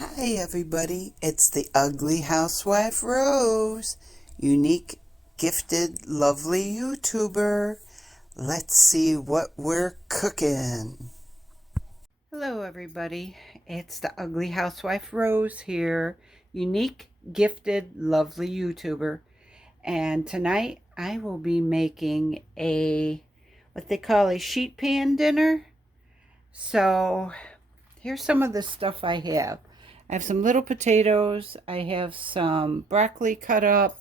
Hi everybody, it's the Ugly Housewife Rose, unique, gifted, lovely YouTuber. Let's see what we're cooking. Hello everybody, it's the Ugly Housewife Rose here, unique, gifted, lovely YouTuber. And tonight I will be making what they call a sheet pan dinner. So here's some of the stuff I have. I have some little potatoes. I have some broccoli cut up.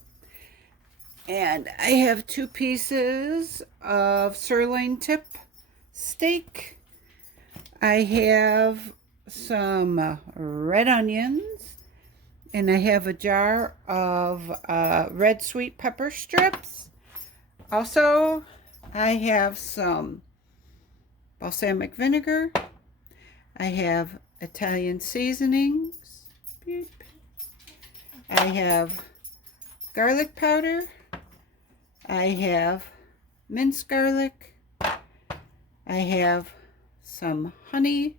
And I have 2 pieces of sirloin tip steak. I have some red onions. And I have a jar of red sweet pepper strips. Also, I have some balsamic vinegar. I have Italian seasonings. I have garlic powder. I have minced garlic. I have some honey.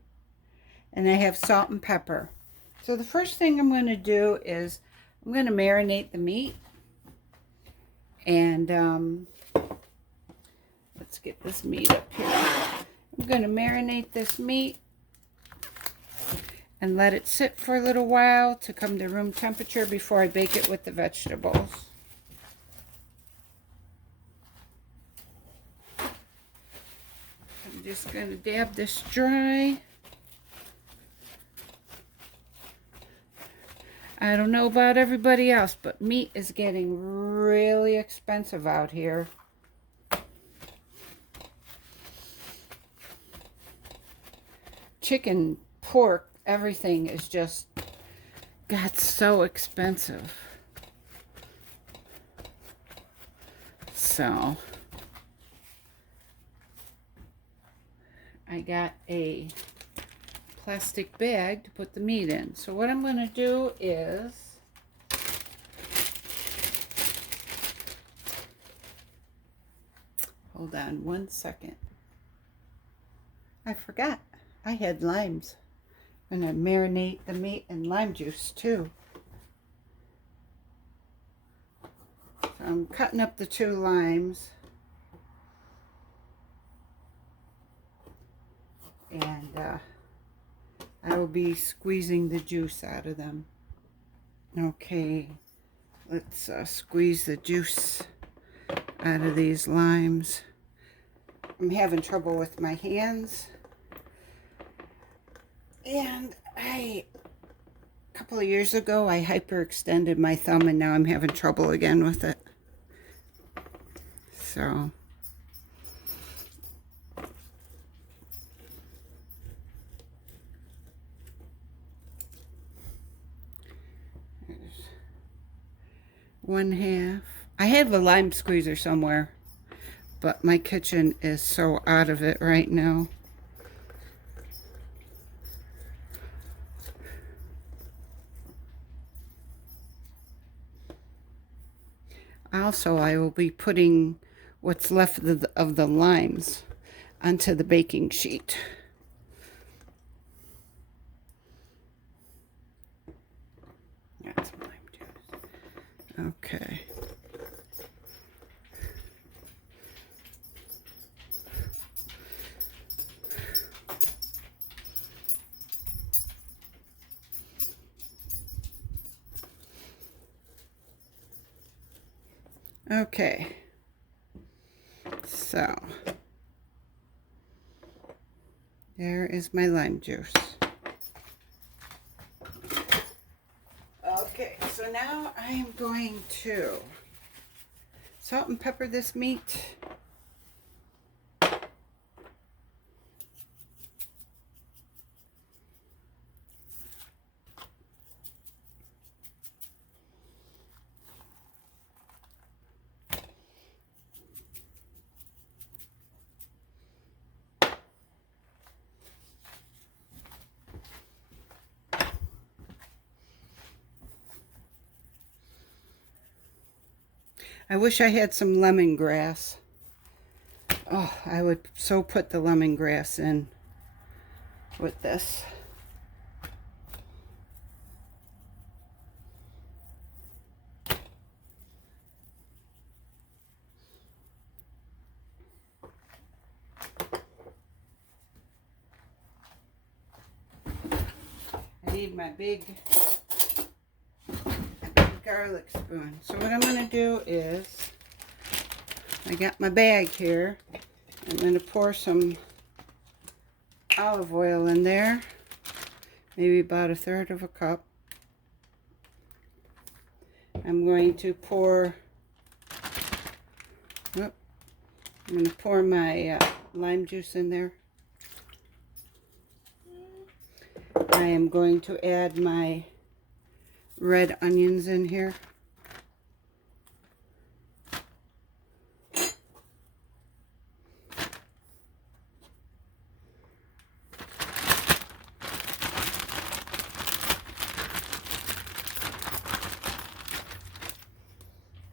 And I have salt and pepper. So the first thing I'm going to do is I'm going to marinate the meat. And let's get this meat up here. I'm going to marinate this meat and let it sit for a little while to come to room temperature before I bake it with the vegetables. I'm just going to dab this dry. I don't know about everybody else, but meat is getting really expensive out here. Chicken, pork, everything is just got so expensive. So I got a plastic bag to put the meat in. So what I'm going to do is hold on one second. I forgot. I had limes. I'm going to marinate the meat in lime juice too. So I'm cutting up the 2 limes. And I will be squeezing the juice out of them. Okay, let's squeeze the juice out of these limes. I'm having trouble with my hands. And a couple of years ago, I hyperextended my thumb, and now I'm having trouble again with it. So there's 1/2. I have a lime squeezer somewhere, but my kitchen is so out of it right now. Also, I will be putting what's left of the limes onto the baking sheet. That's lime juice. Okay. Okay, so there is my lime juice. Okay, so now I am going to salt and pepper this meat. I wish I had some lemongrass. Oh, I would so put the lemongrass in with this. need my big garlic spoon. So what I'm going to do is, I got my bag here. I'm going to pour some olive oil in there, maybe about 1/3 of a cup. I'm going to pour, I'm going to pour my lime juice in there. I am going to add my red onions in here.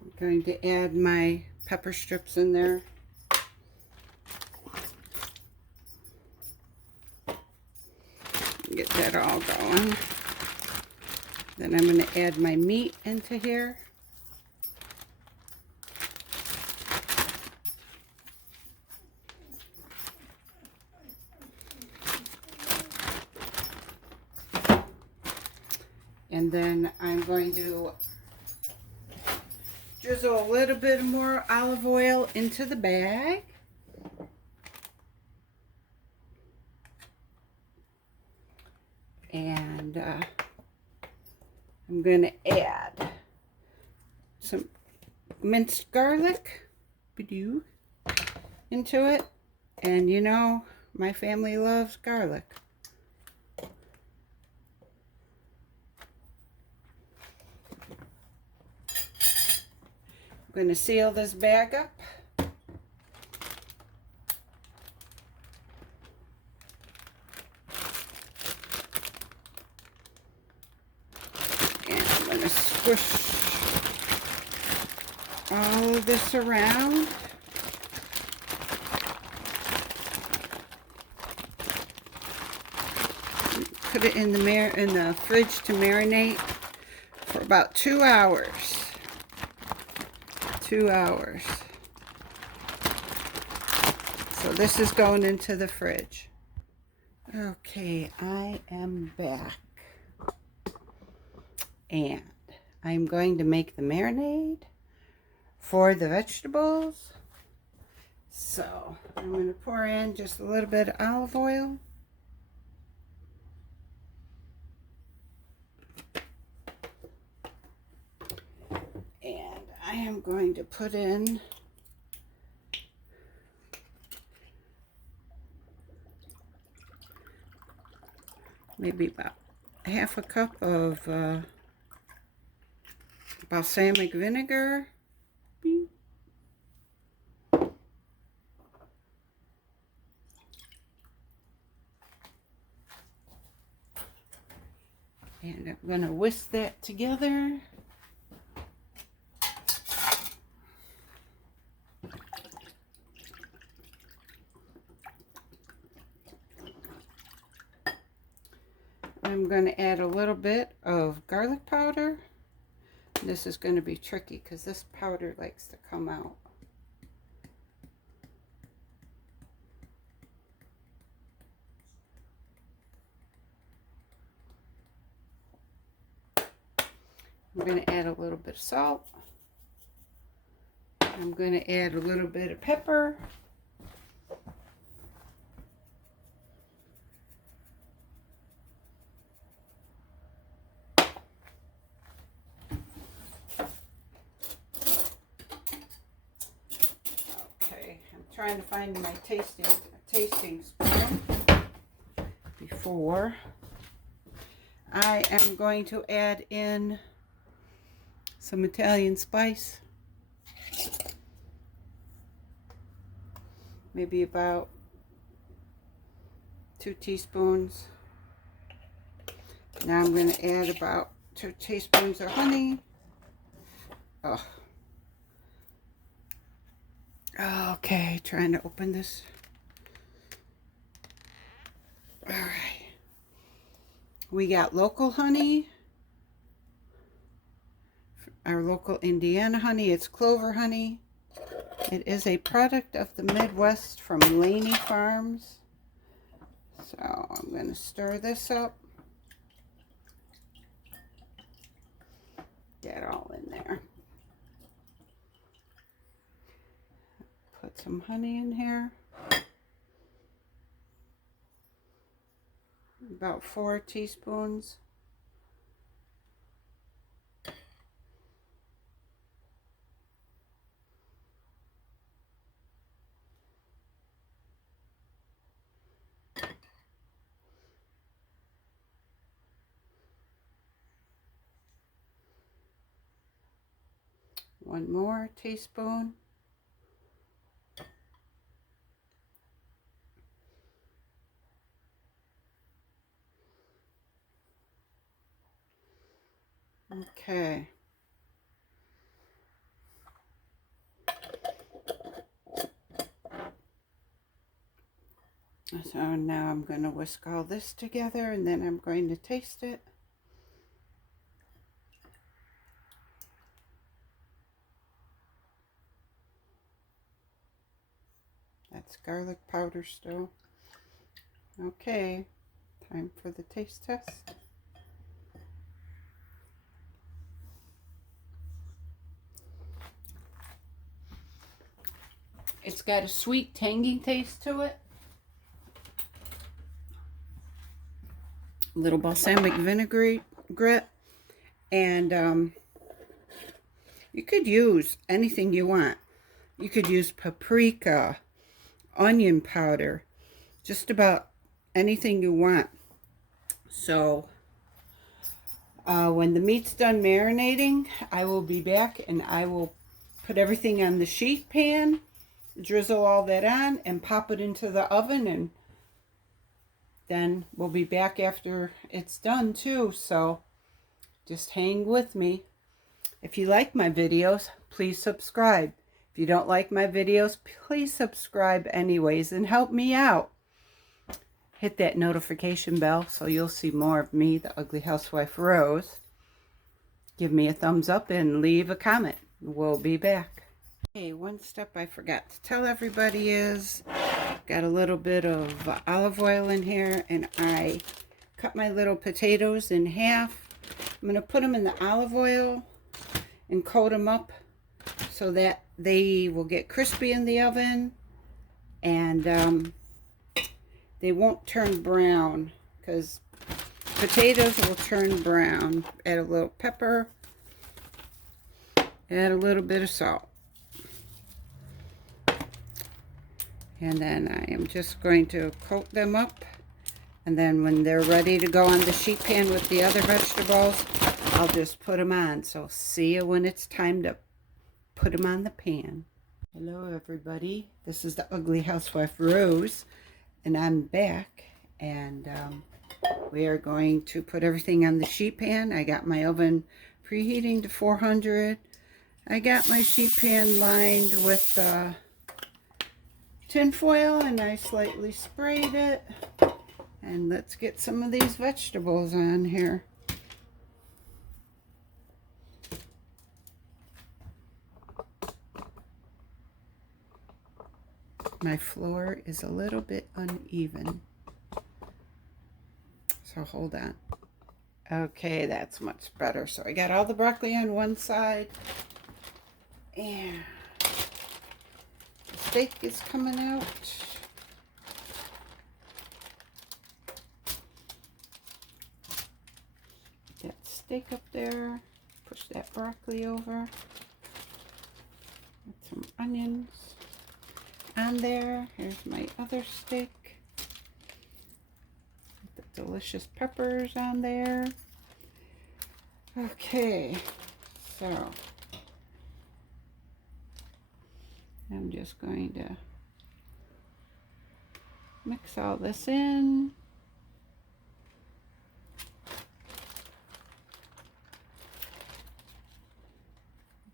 I'm going to add my pepper strips in there. Get that all going. Then I'm going to add my meat into here. And then I'm going to drizzle a little bit more olive oil into the bag. And I'm going to add some minced garlic into it. And you know, my family loves garlic. I'm going to seal this bag up. Squish all of this around. Put it in the fridge to marinate for about 2 hours. 2 hours. So this is going into the fridge. Okay, I am back. And I'm going to make the marinade for the vegetables. So I'm going to pour in just a little bit of olive oil. And I am going to put in maybe about 1/2 cup of balsamic vinegar. And I'm going to whisk that together. I'm going to add a little bit of garlic powder. This is going to be tricky because this powder likes to come out. I'm going to add a little bit of salt. I'm going to add a little bit of pepper. Trying to find my tasting spoon before I am going to add in some Italian spice, maybe about 2 teaspoons. Now I'm going to add about 2 teaspoons of honey. Okay, trying to open this. All right. We got local honey. Our local Indiana honey. It's clover honey. It is a product of the Midwest from Laney Farms. So I'm going to stir this up. that all in there. Put some honey in here. About 4 teaspoons. One more teaspoon. Okay. So now I'm going to whisk all this together and then I'm going to taste it. That's garlic powder still. Okay, time for the taste test. It's got a sweet, tangy taste to it. A little balsamic vinaigrette. And you could use anything you want. You could use paprika, onion powder, just about anything you want. So when the meat's done marinating, I will be back and I will put everything on the sheet pan, drizzle all that on, and pop it into the oven, and then we'll be back after it's done too. So just hang with me. If you like my videos, please subscribe. If you don't like my videos, please subscribe anyways and help me out. Hit that notification bell so you'll see more of me, the Ugly Housewife Rose. Give me a thumbs up and leave a comment. We'll be back. Okay, one step I forgot to tell everybody is, got a little bit of olive oil in here, and I cut my little potatoes in half. I'm going to put them in the olive oil and coat them up so that they will get crispy in the oven, and they won't turn brown, because potatoes will turn brown. Add a little pepper, add a little bit of salt. And then I am just going to coat them up. And then when they're ready to go on the sheet pan with the other vegetables, I'll just put them on. So see you when it's time to put them on the pan. Hello everybody. This is the Ugly Housewife Rose. And I'm back. And we are going to put everything on the sheet pan. I got my oven preheating to 400. I got my sheet pan lined with tin foil, and I slightly sprayed it. And let's get some of these vegetables on here. My floor is a little bit uneven, so hold on. Okay, that's much better. So I got all the broccoli on one side, and the steak is coming out. That steak up there. Push that broccoli over. Put some onions on there. Here's my other steak. Put the delicious peppers on there. Okay, so I'm just going to mix all this in.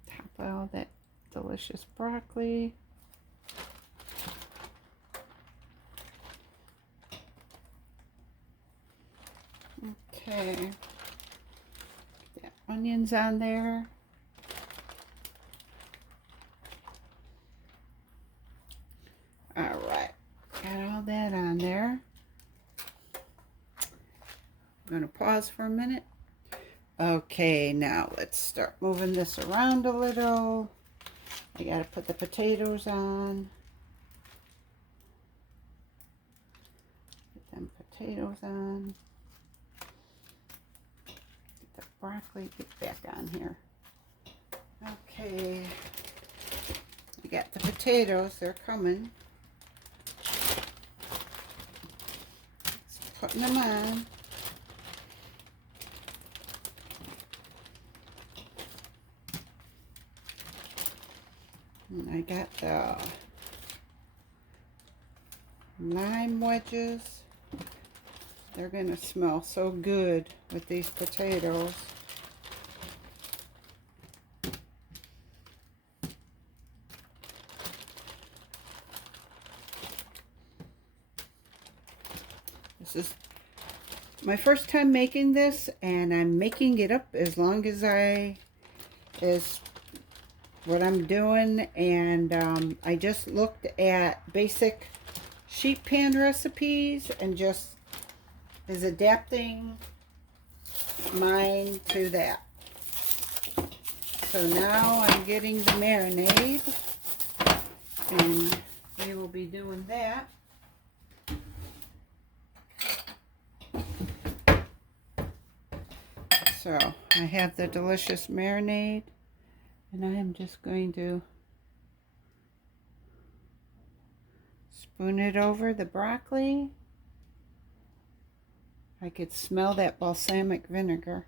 Top all that delicious broccoli. Okay, that onions on there. All right, got all that on there. I'm going to pause for a minute. Okay, now let's start moving this around a little. I gotta put the potatoes on. Get them potatoes on. Get the broccoli, get back on here. Okay, we got the potatoes, they're coming. Just putting them on. And I got the lime wedges. They're gonna smell so good with these potatoes. This is my first time making this, and I'm making it up as long as what I'm doing. And I just looked at basic sheet pan recipes and just is adapting mine to that. So now I'm getting the marinade, and we will be doing that. So I have the delicious marinade, and I am just going to spoon it over the broccoli. I could smell that balsamic vinegar.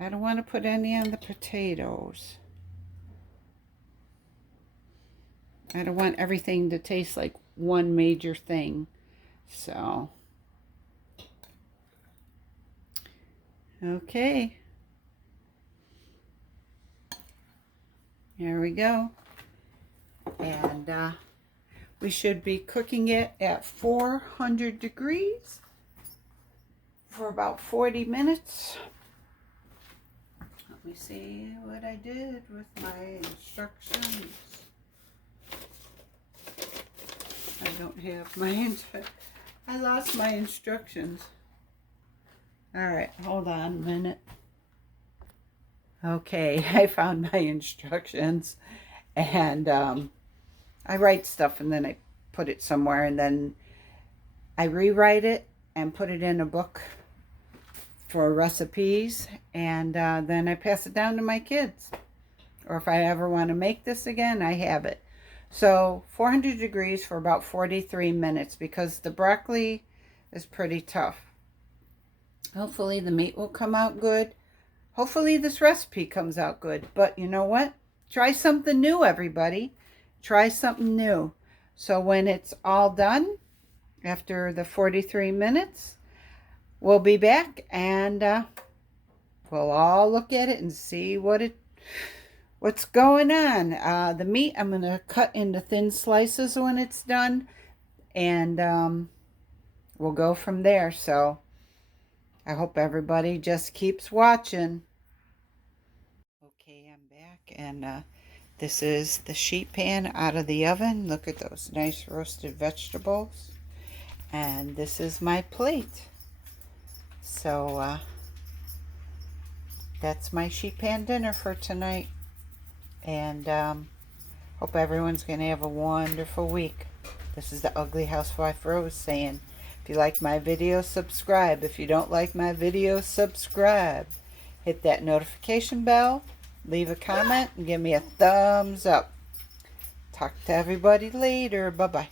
I don't want to put any on the potatoes. I don't want everything to taste like one major thing. So, okay. There we go. And we should be cooking it at 400 degrees for about 40 minutes. Let me see what I did with my instructions. I don't have my, I lost my instructions. All right, hold on a minute. Okay, I found my instructions, and I write stuff and then I put it somewhere, and then I rewrite it and put it in a book for recipes, and then I pass it down to my kids. Or if I ever want to make this again, I have it. So 400 degrees for about 43 minutes because the broccoli is pretty tough. Hopefully the meat will come out good. Hopefully this recipe comes out good. But you know what? Try something new, everybody. Try something new. So when it's all done, after the 43 minutes, we'll be back, and we'll all look at it and see what's going on. The meat I'm going to cut into thin slices when it's done, and we'll go from there. So I hope everybody just keeps watching. Okay, I'm back, and this is the sheet pan out of the oven. Look at those nice roasted vegetables. And this is my plate. So that's my sheet pan dinner for tonight. And hope everyone's going to have a wonderful week. This is the Ugly Housewife Rose saying, if you like my video, subscribe. If you don't like my video, subscribe. Hit that notification bell. Leave a comment and give me a thumbs up. Talk to everybody later. Bye-bye.